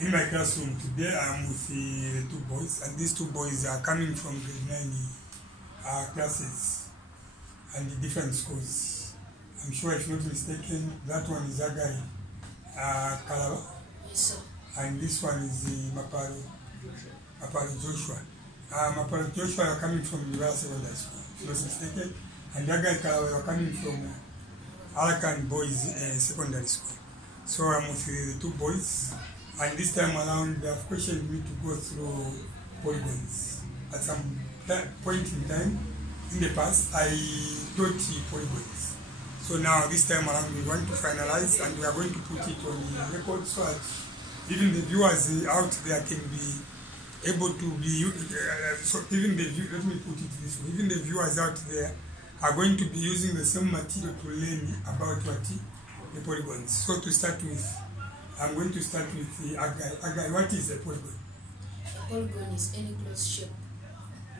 In my classroom today, I am with the two boys, and these two boys are coming from grade 9 classes and different schools. I'm sure, if not mistaken, that one is Agai Kalaba. Yes, sir. And this one is Maparo Joshua. Maparo Joshua are coming from Muyowa Secondary School, if not mistaken, and Agai Kalaba are coming from Alakan Boys Secondary School. So I'm with the two boys, and this time around they have questioned me to go through polygons. At some point in time in the past, I taught polygons. So now this time around we want to finalize, and we are going to put it on the record so that even the viewers out there can be able to be, let me put it this way, even the viewers out there are going to be using the same material to learn about what the polygons. So to start with, I'm going to start with the Agai. Agai, what is a polygon? A polygon is any closed shape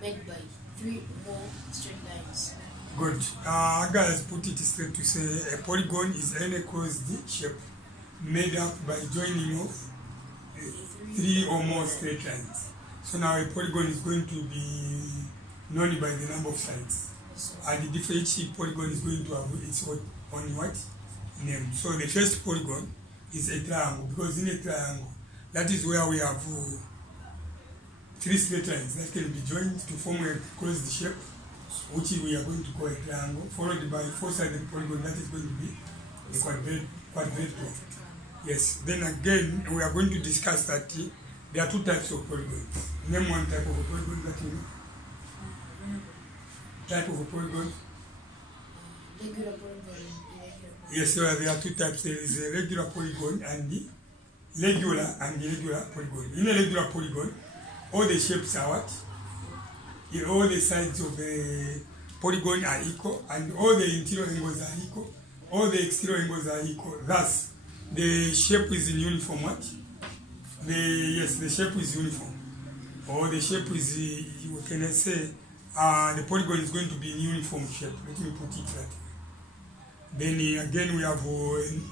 made by 3 or more straight lines. Good. Agai has put it straight to say a polygon is any closed shape made up by joining of 3 or more straight lines. So now a polygon is going to be known by the number of sides. And each polygon is going to have its own what? Name. So the first polygon is a triangle, because in a triangle, that is where we have 3 straight lines that can be joined to form a closed shape, which we are going to call a triangle, followed by 4-sided polygon that is going to be the quadrilateral. Yes. Then again, we are going to discuss that there are 2 types of polygons. Name one type of a polygon that you know. Type of a polygon. Regular polygon. Yes, so there are 2 types. There is a regular polygon and the irregular polygon. In a regular polygon, all the shapes are what? All the sides of the polygon are equal, and all the interior angles are equal, all the exterior angles are equal. Thus, the shape is in uniform what? The shape is uniform. Or the shape is, what can I say, the polygon is going to be in uniform shape. Let me put it that way. Then again we have an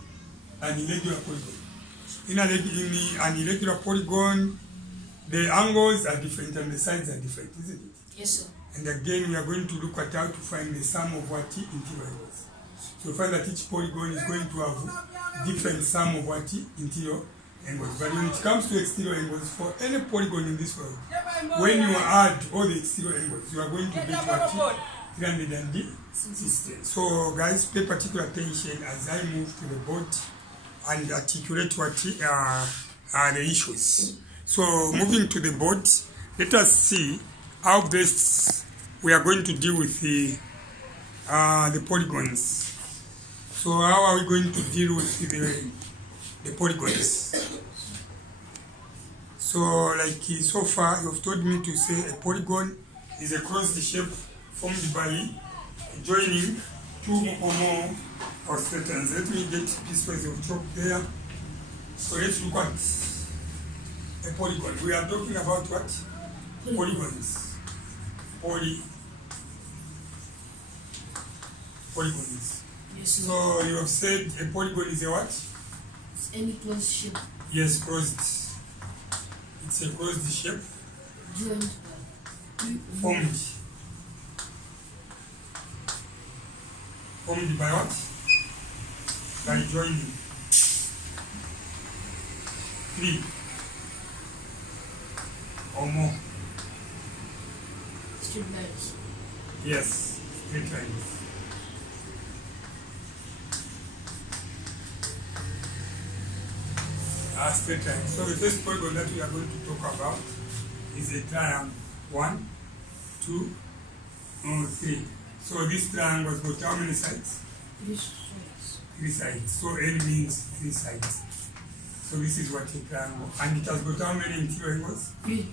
irregular polygon. In an irregular polygon, the angles are different and the sides are different, isn't it? Yes, sir. And again we are going to look at how to find the sum of what interior angles. So we find that each polygon is going to have different sum of what interior angles. But when it comes to exterior angles, for any polygon in this world, when you add all the exterior angles, you are going to get what 360. So guys, pay particular attention as I move to the board and articulate what are the issues. So moving to the board, let us see how best we are going to deal with the polygons. So how are we going to deal with the polygons? So like so far you have told me to say a polygon is a closed shape formed by joining 2 or more of straight lines. Let me get pieces of chalk there. So let's look at a polygon. We are talking about what? Polygons. Polygons. Yes, sir. So you have said a polygon is a what? It's any closed shape. Yes, closed. It's a closed shape. Joined by 3 Formed by what? By joining 3 or more. straight lines. Yes, straight lines. Straight lines. So the first polygon that we are going to talk about is a triangle. 1, 2, 3. So this triangle has got how many sides? 3 sides. 3 sides. So N means 3 sides. So this is what a triangle. And it has got how many interior angles? 3.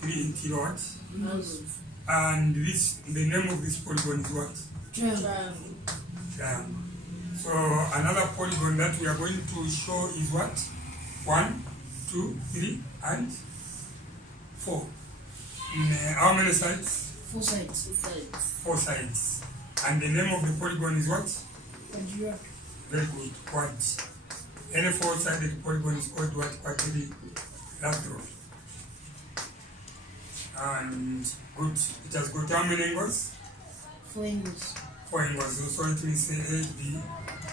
3 interior what? Angles. And the name of this polygon is what? Triangle. Triangle. So another polygon that we are going to show is what? 1, 2, 3, and 4. How many sides? 4 sides. 4 sides. And the name of the polygon is what? Quadrilateral. Very good. Quad. Any four-sided polygon is called what? Quadrilateral. And good. It has got how many angles? 4 angles. 4 angles. So it means A, B,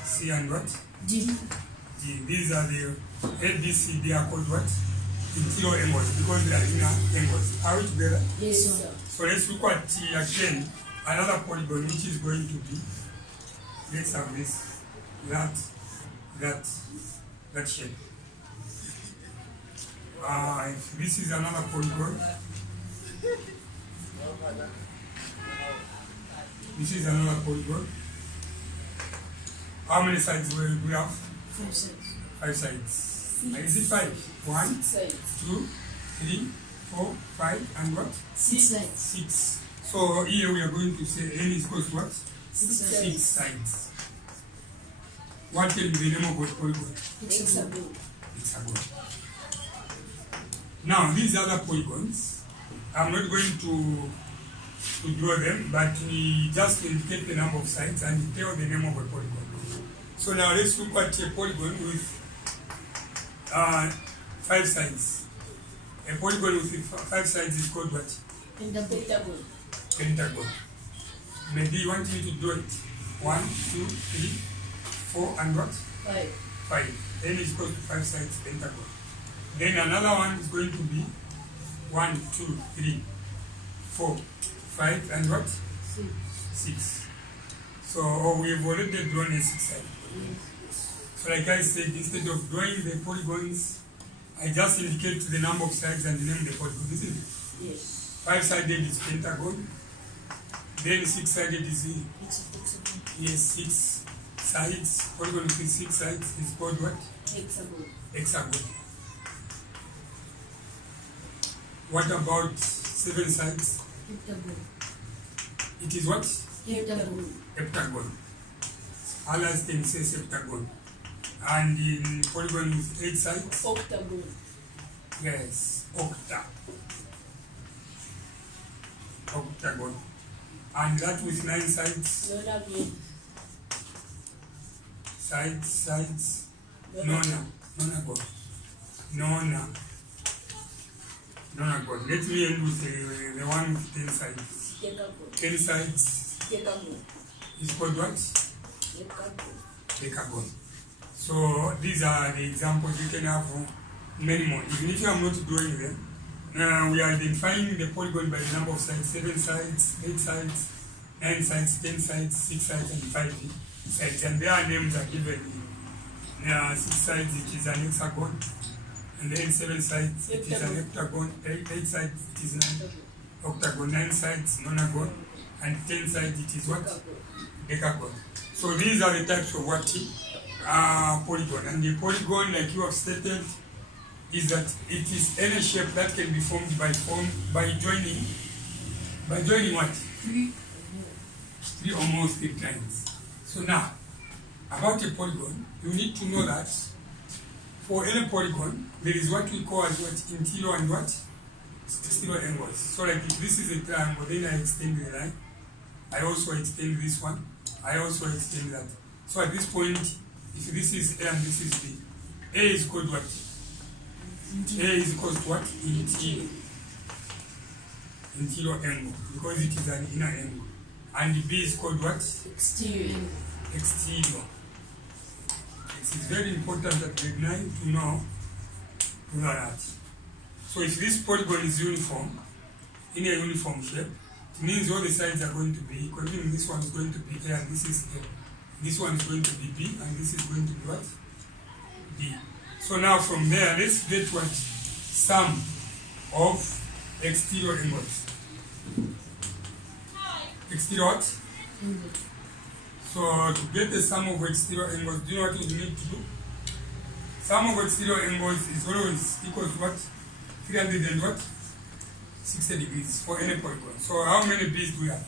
C, and what? D. D. These are the A, B, C, D are called what? Interior angles, because they are inner angles. Are we together? Yes, sir. So let's look at again another polygon which is going to be, let's have this, that shape. If this is another polygon, this is another polygon. How many sides do we have? 5 sides. 5 sides. Is it 5? 1, 2, 3, 4, 5, and what? 6 sides. 6. So here we are going to say n is equals to what? 6 sides. What can be the name of what polygon? Hexagon. Hexagon. Now these other polygons, I'm not going to draw them, but we just indicate the number of sides and tell the name of a polygon. So now let's look at a polygon with 5 sides. A polygon with 5 sides is called what? Pentagon. Pentagon. Maybe you want me to draw it. 1, 2, 3, 4, and what? 5. 5. N is equal to 5 sides, pentagon. Then another one is going to be 1, 2, 3, 4, 5, and what? 6. So we've already drawn a 6 side. So like I said, instead of drawing the polygons, I just indicate the number of sides and name the polygon, isn't it? Yes. 5-sided is pentagon. Then 6-sided is Hexagon. yes, 6 sides. Polygon with 6 sides is called what? Hexagon. Hexagon. What about 7 sides? Heptagon. It is what? Heptagon. Heptagon. Others can say septagon. And in polygon with 8 sides? Octagon. Yes, octagon. And that with 9 sides? Nonagon. Sides. Nonagon. Nonagon. Let me end with the one with 10 sides. Decagon. 10 sides Decagon. is called what? Decagon. Decagon. So these are the examples. You can have many more. Even if you are not drawing them, we are identifying the polygon by the number of sides: 7 sides, 8 sides, 9 sides, 10 sides, 6 sides, and 5 sides. And their names are given. 6 sides, it is an hexagon. And then 7 sides, it is an heptagon. 8 sides, it is an octagon. 9 sides, nonagon. And 10 sides, it is what? Decagon. So these are the types of what? Polygon. And the polygon, like you have stated, is that it is any shape that can be formed by joining what? 3 or more straight lines. So now, about a polygon, you need to know that for any polygon, there is what we call as what? Interior and what? Exterior angles. So like if this is a triangle, then I extend the line. I also extend this one. I also extend that. So at this point, if this is A and this is B, A is called what? A is equal to what? Interior angle, because it is an inner angle. And B is called what? Exterior. Exterior. It is very important at grade 9 to know that. So if this polygon is uniform, in a uniform shape, it means all the sides are going to be equal. Meaning this one is going to be A and this is A. This one is going to be B and this is going to be what? B. So now from there, let's get what? Sum of exterior angles. Exterior what? So to get the sum of exterior angles, do you know what you need to do? Sum of exterior angles is always equal to what? 300 and what? 60 degrees for any polygon. So how many B's do we have?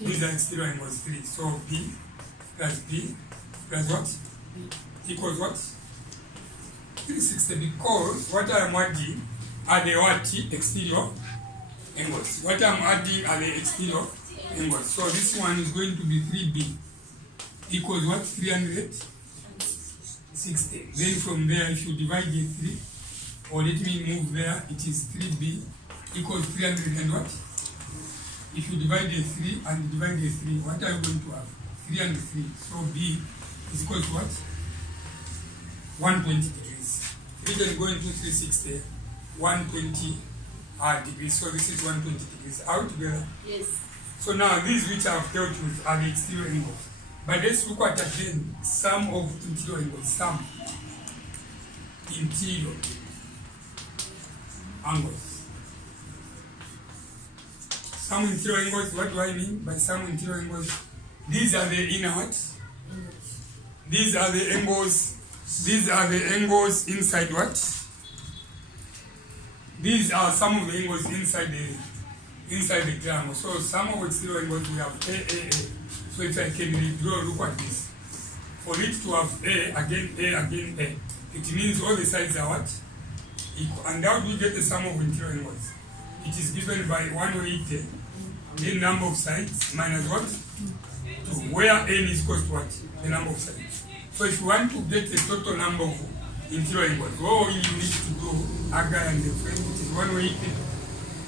These are exterior angles 3. So B plus what? Equals what? 360, because what I am adding are the what? Exterior angles. What I am adding are the exterior angles. So this one is going to be 3B equals what? 360. 60. Then from there, if you divide the 3, or let me move there, it is 3b equals 300 and what? If you divide the 3 and divide the 3, what are you going to have? 3 and 3. So b is equal to what? 120 degrees. 3 can go into 360, 120 degrees. So this is 120 degrees. Are we together? Yes. So now these which I have dealt with are the exterior angles. But let's look at again sum of interior angles. Sum interior angles. Sum interior angles, what do I mean by sum interior angles? These are the inner what? These are the angles. These are the angles inside what? These are some of the angles inside the triangle. So sum of exterior angles we have A. So if I can redraw, look at this. For it to have A, again A, it means all the sides are what? Equal. And how do we get the sum of interior angles? It is given by 180, the number of sides, minus what? 2. Where n is equal to what? The number of sides. So if you want to get the total number of interior angles, all you need to do, Aga and the friend, it is 180.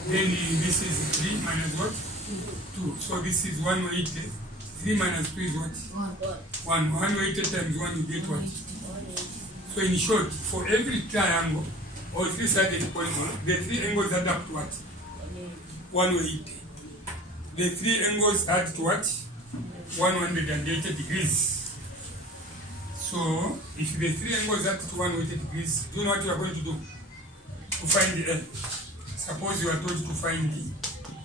Then this is 3 minus what? 2. So this is 180. 3 minus 2 is what? 1. 180 times 1 you get what? So in short, for every triangle or 3-sided polygon, the 3 angles add up to what? 180. The 3 angles add to what? 180 degrees. So if the 3 angles add to 180 degrees, do you know what you are going to do? To find the A. Suppose you are told to find the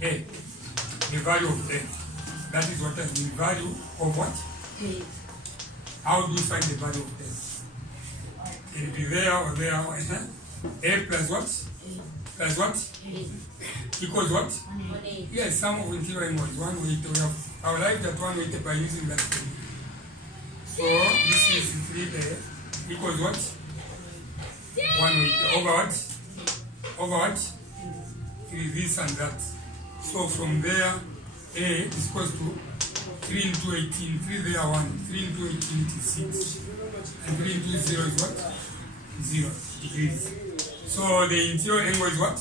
A, the value of A. That is what has been value of what? A. How do you find the value of A? It will be there or there or A plus what? A. Plus what? A. Equals what? 180. Yes, sum of interior angles 180. We have arrived at 180 by using that thing. So this is 3A equals what? 180 over what? Over what? This and that. So from there, A is equal to 3 into 18. 3 there 1. 3 into 18 is 6. And 3 into 0 is what? 0 degrees. So the interior angle is what?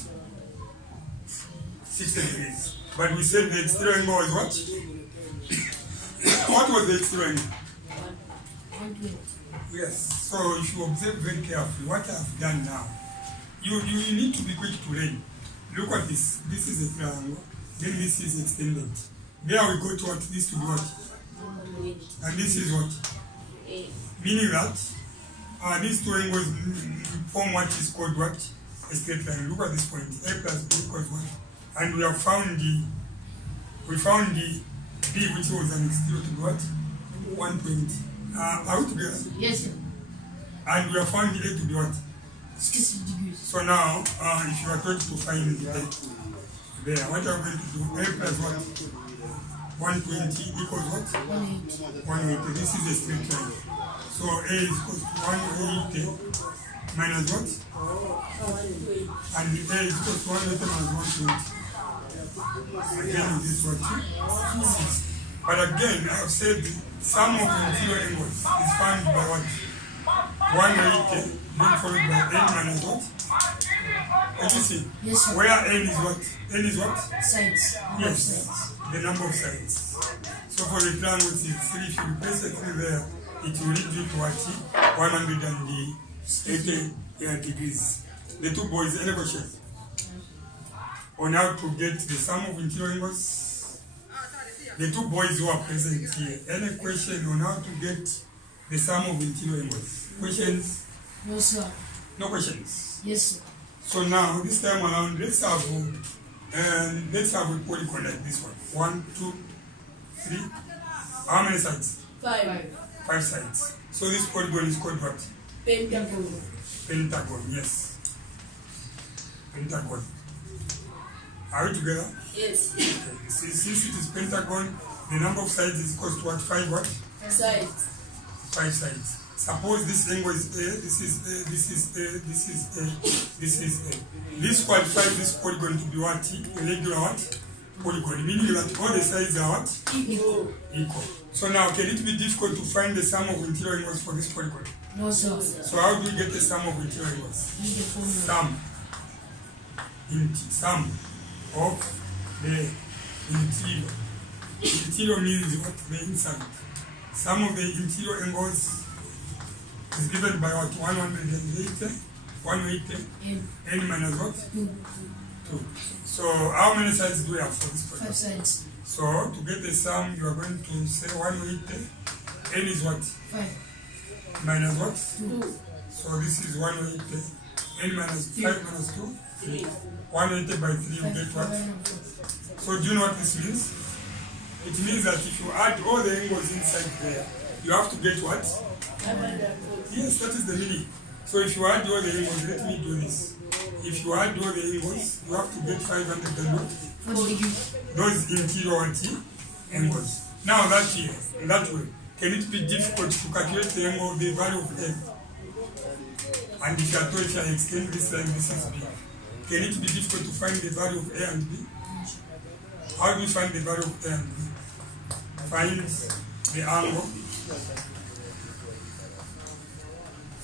60 degrees. But we said the exterior angle is what? What was the exterior angle? 120. Yes. So if you observe very carefully what I have done now, you need to be quick to learn. Look at this. This is a triangle. Then this is extended. There we go to what? This to be what? And this is what? A. Meaning that these two angles form what is called what? A straight line. Look at this point. A plus B equals what? And we have found the B, which was an exterior to be what? 120. Are we together? Yes, sir. And we have found the A to be what? 60 degrees. So now, if you are told to find the A there, what are we going to do? A plus what? 120 equals what? 180. 180. This is a straight line. So A is equal to 180 minus what? And A is equal to 180 minus 120. Again, this is what? 6. But again, I have said sum of interior angles is found by what? 180, then followed by n minus what? Can you see? Yes, sir. Where n is what? N is what? Sides. Yes, Sides. the number of sides. So for the triangle, it's 3. If you replace a 3 there, it will lead you to what? 180 degrees. The two boys, any question? On how to get the sum of interior angles? The two boys who are present here, any question on how to get the sum of interior angles? Questions? No, sir. No questions? Yes, sir. So now, this time around, let's have a polygon like this one. 1, 2, 3. How many sides? 5. 5 sides. So this polygon is called what? Pentagon. Pentagon, yes. Pentagon. Are we together? Yes. Okay. Since it is pentagon, the number of sides is equal to what? 5 what? Sides. 5 sides. Suppose this angle is A, this is A, this is A, this is A, this is A. This qualifies this polygon to be what? A regular what? polygon, meaning that all the sides are what? Equal. Equal. So now, can it be difficult to find the sum of interior angles for this polygon? No, sir. So how do we get the sum of interior angles? Use the formula. Sum of the interior. Interior means what? The inside. Sum of the interior angles is given by what? 180. 180. N minus what? 2. 2. So how many sides do we have for this polygon? 5 sides. So to get the sum, you are going to say 180. N is what? 5. Minus what? 2. So this is 180. N minus 5 minus 2? 3. 180 by 3, you get what? So do you know what this means? It means that if you add all the angles inside there, you have to get what? Yes, that is the meaning. So if you add all the angles, let me do this. If you add all the angles, you have to get 500 and what? 40. Those interior angles. Now that here, in that way, can it be difficult to calculate the angle, the value of n? And if you are told if I extend this line, this is b. Can it be difficult to find the value of a and b? How do you find the value of a and b? Find the angle.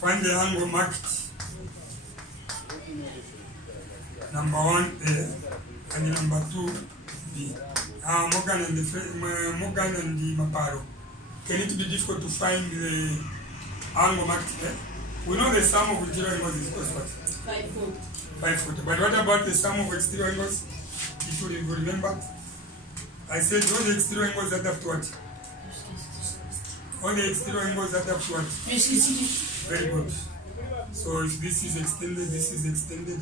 Find the angle marked number 1 A and number 2 B. Morgan and the Maparo. Can it be difficult to find the angle marked A? We know the sum of interior angles is equal to what? 5 foot. 5 foot. But what about the sum of exterior angles? If you remember, I said all the exterior angles add up to what? All the exterior angles add up to what? Very good. So if this is extended, and this is extended,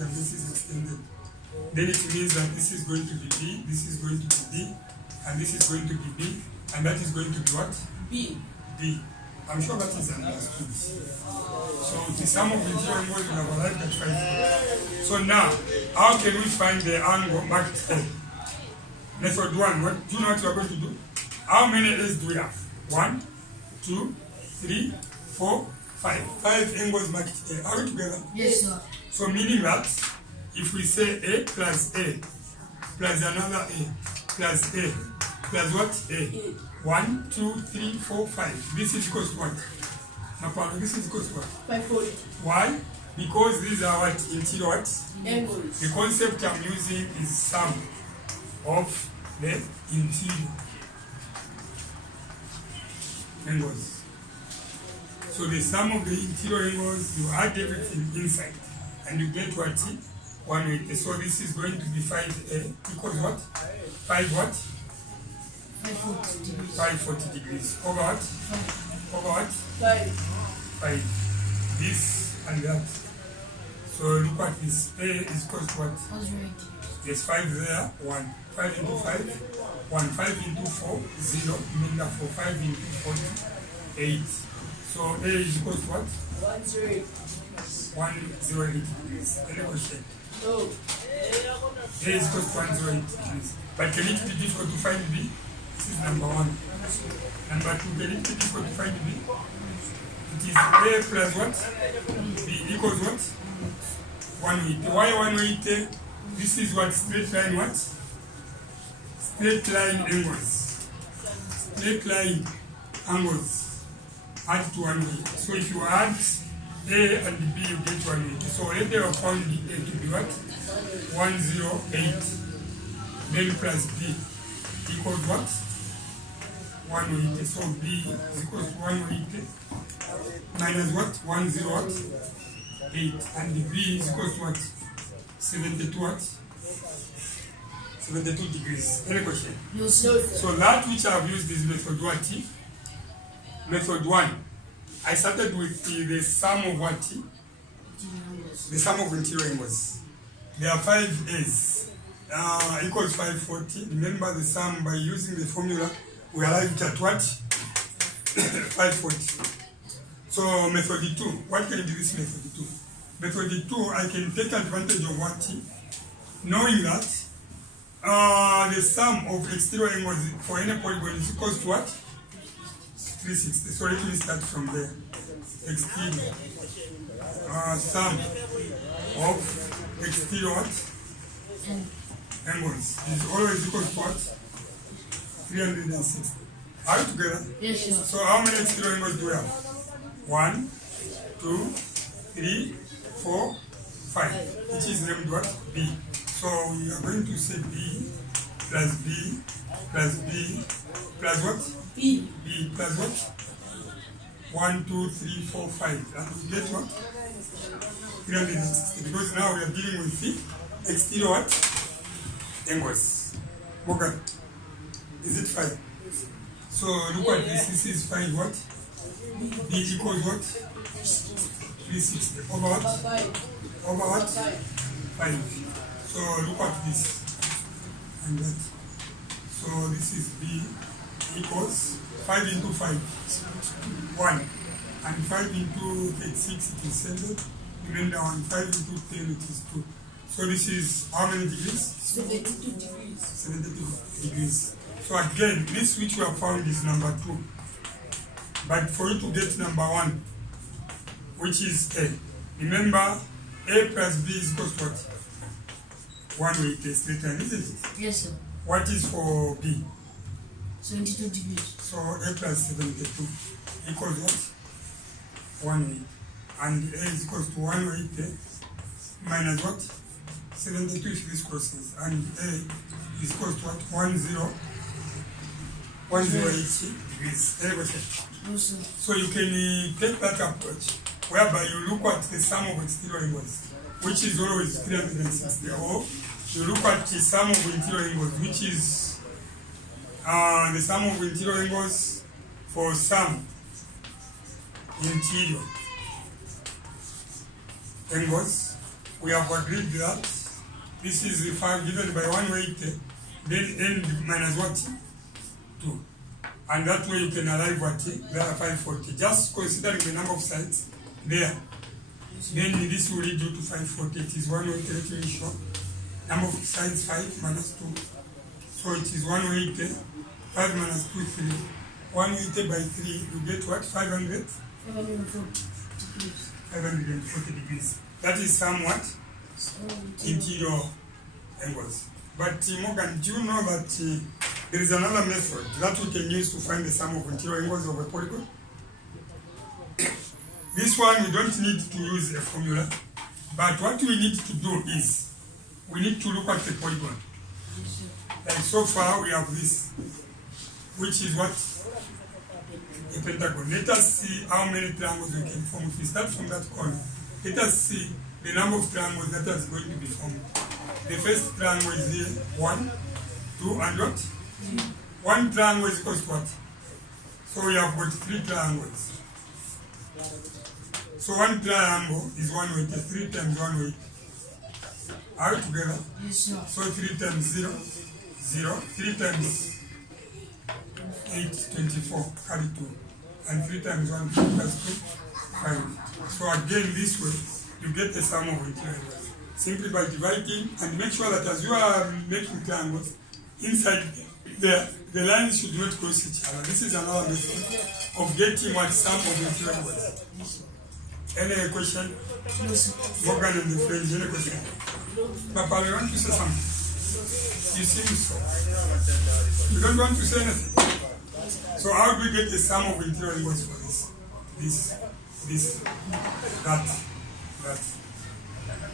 then it means that this is going to be B, this is going to be D, and this is going to be B, and that is going to be what? B. B. I'm sure that is understood. So the sum of interior angles will have arrived at 5. So now, how can we find the angle marked A? Method 1, do you know what you are going to do? How many A's do we have? 1, 2, 3, 4, 5. 5 angles marked A. Are we together? Yes, sir. So meaning that if we say A plus another A plus A plus what? A. 1, 2, 3, 4, 5. This is equals to what? Napalo, this is equals to what? 540. Why? Because these are what? Interior what? Angles. The concept I'm using is sum of the interior angles. So the sum of the interior angles, you add everything inside and you get what? 180. So this is going to be 5A equals what? 5 what? 540 degrees. 540 degrees. Over what? 5. Over what? 5. 5. This and that. So look at this. A is equal to what? That's right. There's 5 there. 1. 5 into 5. 1. 5 into 4. 0. Meaning that for 5 into 40. 8. So A is equal to what? 108. 108 degrees. Any question? No. A is equal to 108 degrees. But can it be difficult to find B? This is number 1. Number 2, can it be difficult to find B? It is A plus what? B equals what? 180. Why 180? This is what? Straight line what? Straight line angles. Straight line angles. Add to 180. So if you add A and B, you get 180. So let them found A to be what? 108. Then plus B equals what? 180. So B is equal to 180 minus what? 108. And the B is equal to what? 72 what? 72 degrees. Any question? No, sir. So that which I have used is method what? Method 1. I started with the sum of what? The sum of interior angles. There are 5 A's. Equals 540. Remember the sum by using the formula. We arrived at what? 540. So method 2. What can be this method 2? Method 2, I can take advantage of what? Knowing that the sum of exterior angles for any polygon is equal to what? 360. So let me start from there. Exterior. Sum of exterior what? angles is always equal to what? 360. Are you together? Yes, sir. So how many exterior angles do we have? 1, 2, 3, 4, 5. Which is named what? B. So we are going to say B plus B plus B plus what? B. B plus what? 1, 2, 3, 4, 5. And we get what? 360. Because now we are dealing with the exterior what? Angles. Morgan, is it 5? So look at this. This is 5 what? B equals what? 360. Over what? Over what? 5. So look at this. And that. So this is B equals 5 into 5. 1. And 5 into 6 it is 7. Remember 1. 5 into 10 it is 2. So this is how many degrees? 72 degrees. 72 degrees. So again, this which we have found is number 2. But for you to get number 1, which is A, remember A plus B is equal to what? 1 way test written, isn't it? Yes, sir. What is for B? 72 degrees. So A plus 72 equals what? 1 way. And A is equal to 1 way minus what? 72 if this crosses. And A is equal to what? 180 degrees. Any question? No, sir. So you can take that approach whereby you look at the sum of exterior angles, which is always 360, or you look at the sum of interior angles, which is the sum of interior angles for some interior angles. We have agreed that this is the 5 given by 180, then n minus what? 2. And that way you can arrive at there are 540. Just considering the number of sides there. Then this will lead you to 540. It is 180, let me show. Number of sides 5 minus 2. So it is 180. 5 minus 2, 3. 180 by 3, you get what? 500? 540 degrees. That is somewhat interior angles. But Morgan, do you know that there is another method that we can use to find the sum of interior angles of a polygon? This one we don't need to use a formula, but what we need to do is we need to look at the polygon. Like so far we have this, which is what? A pentagon. Let us see how many triangles we can form. If we start from that corner, let us see the number of triangles that is going to be formed. The first triangle is here, 1, 2, and what? 1 triangle is equal to what? So we have got 3 triangles. So 1 triangle is 180, 3 times 180. Are we together? Yes, sir. So 3 times 0, 0. 3 times 8, 24, carry 2. And 3 times 1 plus 2, 5. So again, this way, you get the sum of interior angles. Simply by dividing, and make sure that as you are making triangles, inside there, the lines should not cross each other. This is another method of getting what sum of interior angles. Any question? No, sir. Morgan and the French, any question? Papa, you want to say something? You seem so. You don't want to say anything? So how do we get the sum of interior angles for this? This, that.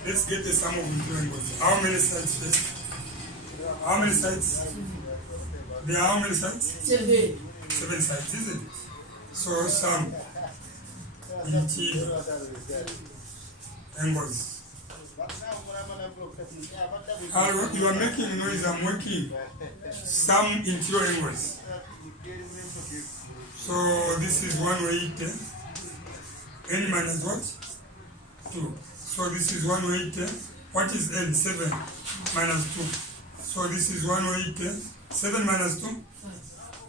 Let's get the sum of interior angles. How many sides first? How many sides? There are how many sides? 7. 7 sides, isn't it? So sum interior angles. You are making noise, I'm working. Sum interior angles. So this is 180. N minus what? 2. So this is 180. What is N? 7 minus 2. So this is 180. 7 minus 2?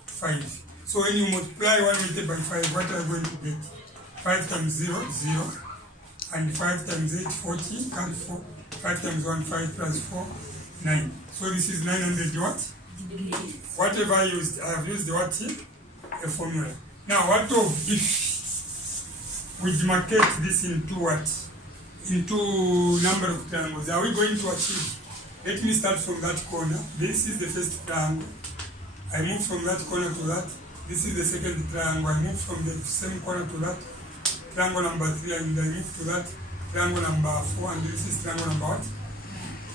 5. So when you multiply 180 by 5, what are you going to get? 5 times 0, 0. And 5 times 8, 40. Carry 4. 5 times 1, 5 plus 4, 9. So this is 900 what? Whatever I used, I have used the what here? A formula. Now what of if we demarcate this into what? Into number of triangles. Are we going to achieve Let me start from that corner. This is the first triangle. I move from that corner to that. This is the second triangle. I move from the same corner to that. Triangle number 3, and I move to that. Triangle number 4, and this is triangle number what?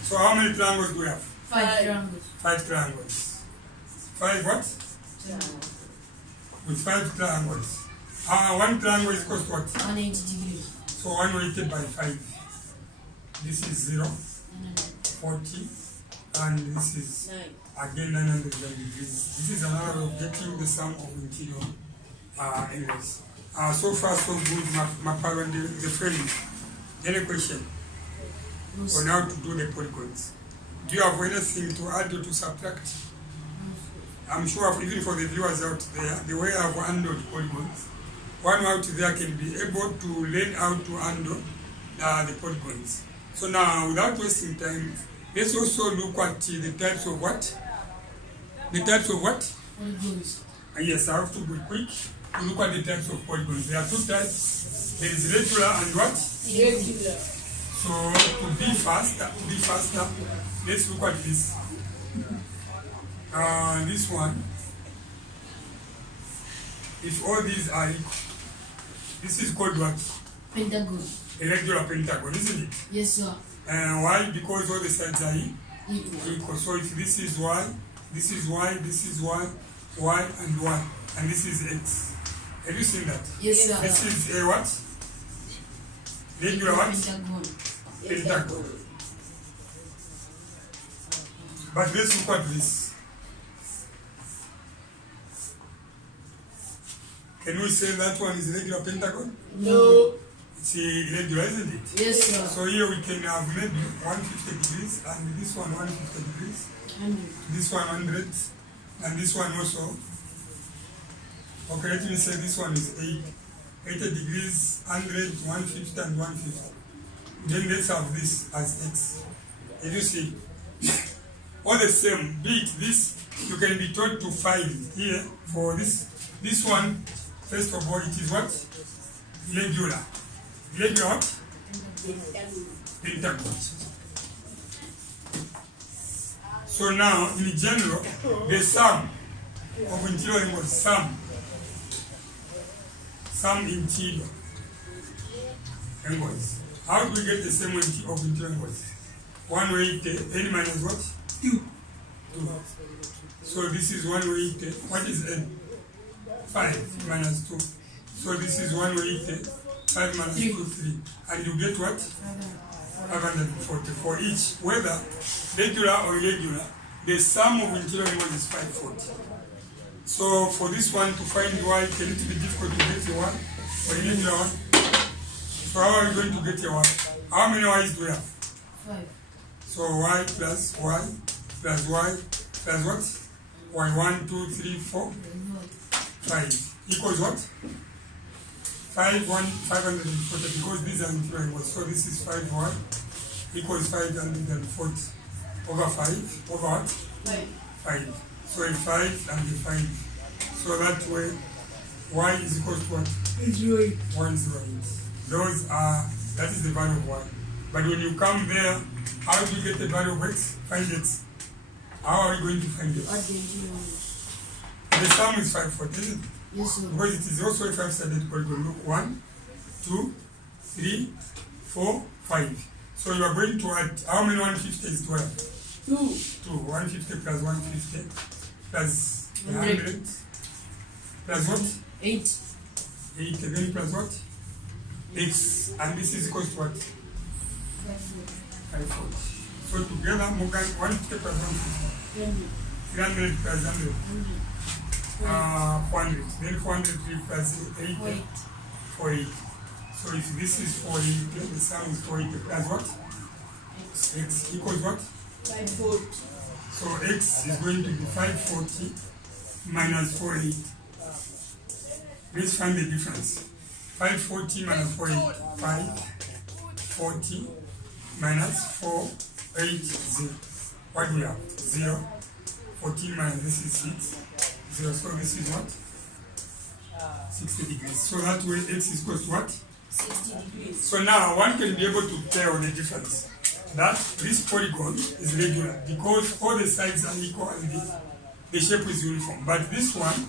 So how many triangles do we have? 5 triangles. 5 triangles. 5 what? With 5 triangles. One triangle is equal to what? 180 degrees. So 180 by 5. This is 0, 40, and this is again 900 degrees. This is another way of getting the sum of interior angles. So far so good, Maparo and the friends. Any question? On how to do the polygons? Do you have anything to add or to subtract? I'm sure even for the viewers out there, the way I've handled polygons, one out there can be able to learn how to handle the polygons. So now, without wasting time, let's also look at the types of what? The types of what? Polygons. Yes, I have to be quick to look at the types of polygons. There are 2 types. There is regular and what? Irregular. So to be faster, let's look at this. This one, if all these are equal, this is called what? Pentagon. A regular pentagon, isn't it? Yes, sir. Why? Because all the sides are Equal. equal. So if this is y, this is y, this is y, y and y, and this is x. Have you seen that? Yes, sir. This is a what? Regular what? Pentagon. Pentagon. But let's look at this. Can we say that one is regular pentagon? No. It's irregular, isn't it? Yes, sir. So here we can have maybe 150 degrees, and this one 150 degrees, 100. this one 100, and this one also. Okay, let me say this one is 80 degrees, 100, 150, and 150. Then let's have this as x. If you see, all the same, be it this, you can be told to find here for this. This one, first of all, it is what? Irregular. Irregular what? Pentagon. So now, in general, the sum of interior angles, sum interior angles. How do we get the same of interior angles? 180, n minus what? 2. So this is 180. What is n? 5 minus 2. So this is 180. 5 minus 2, 3. And you get what? 540 for each. Whether regular or irregular, the sum of interior angles is 540. So for this one to find y, can it be difficult to get a 1 or irregular 1? So how are we going to get a y? How many y's do we have? 5. So y plus y plus y plus what? Y 1, 2, 3, 4, 5 equals what? 540 because these are interior angles. So this is 5y equals 540 over 5 over what? 5. So a 5 and a 5. So that way y is equal to what? 108. Those are, that is the value of y. But when you come there, how do you get the value of x? Find x. How are we going to find it? The sum is 540, isn't it? Yes, sir. Because it is also a 5-sided polygon. Look, 1, 2, 3, 4, 5. So you are going to add, how many 150s do I have? 2. 150 plus 150 plus 100 plus what? 8. 8 again plus what? X. And this is equal to what? 540. So together, more than 150 plus 150. 300 plus 100. 400. Then 400 plus 8. 48. So if this is 48, then the sum is 48 plus what? X equals what? 540. So x is going to be 540 minus 48. Let's find the difference. 540 minus 48. 540 minus 480. What do we have? 0. 14 minus this is 6. 0. So this is what? 60 degrees. So that way x is equal to what? 60 degrees. So now one can be able to tell the difference. that this polygon is regular because all the sides are equal and the shape is uniform. But this one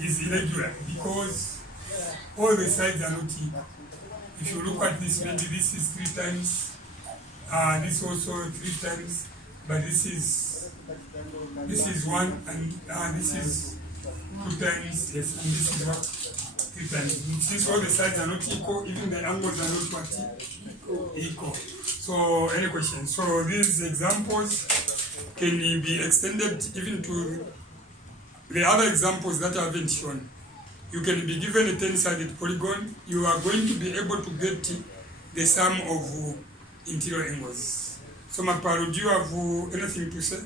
is irregular because all the sides are not equal. If you look at this, maybe this is 3 times, this also 3 times, but this is 1 and this is 2 times, yes, and this is what? 3 times. Since all the sides are not equal, even the angles are not what? Equal. So, any questions? So, these examples can be extended even to the other examples that I haven't shown. You can be given a 10-sided polygon, you are going to be able to get the sum of interior angles. So, Maparo, do you have anything to say?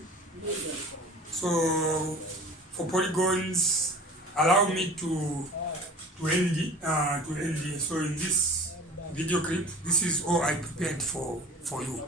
So, for polygons, allow me to end. So, in this video clip, this is all I prepared for you.